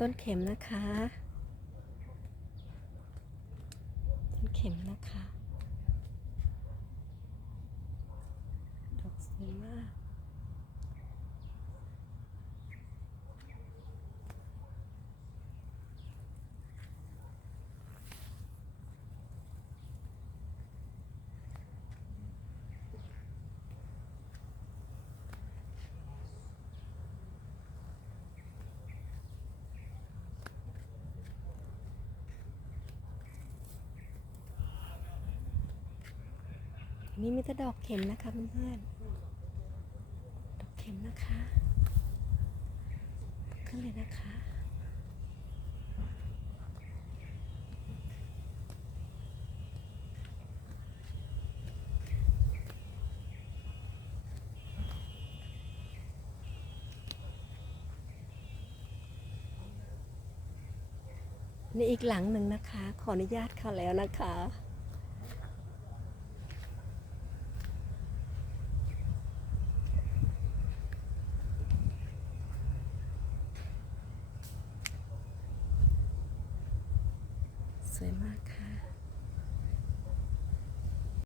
ต้นเข็มนะคะต้นเข็มนะคะดอกสวยมากนี่มีแต่ดอกเข็มนะคะเพื่อนๆดอกเข็มนะคะขึ้นเลยนะคะนี่อีกหลังหนึ่งนะคะขออนุญาตเขาแล้วนะคะสวยมากค่ะ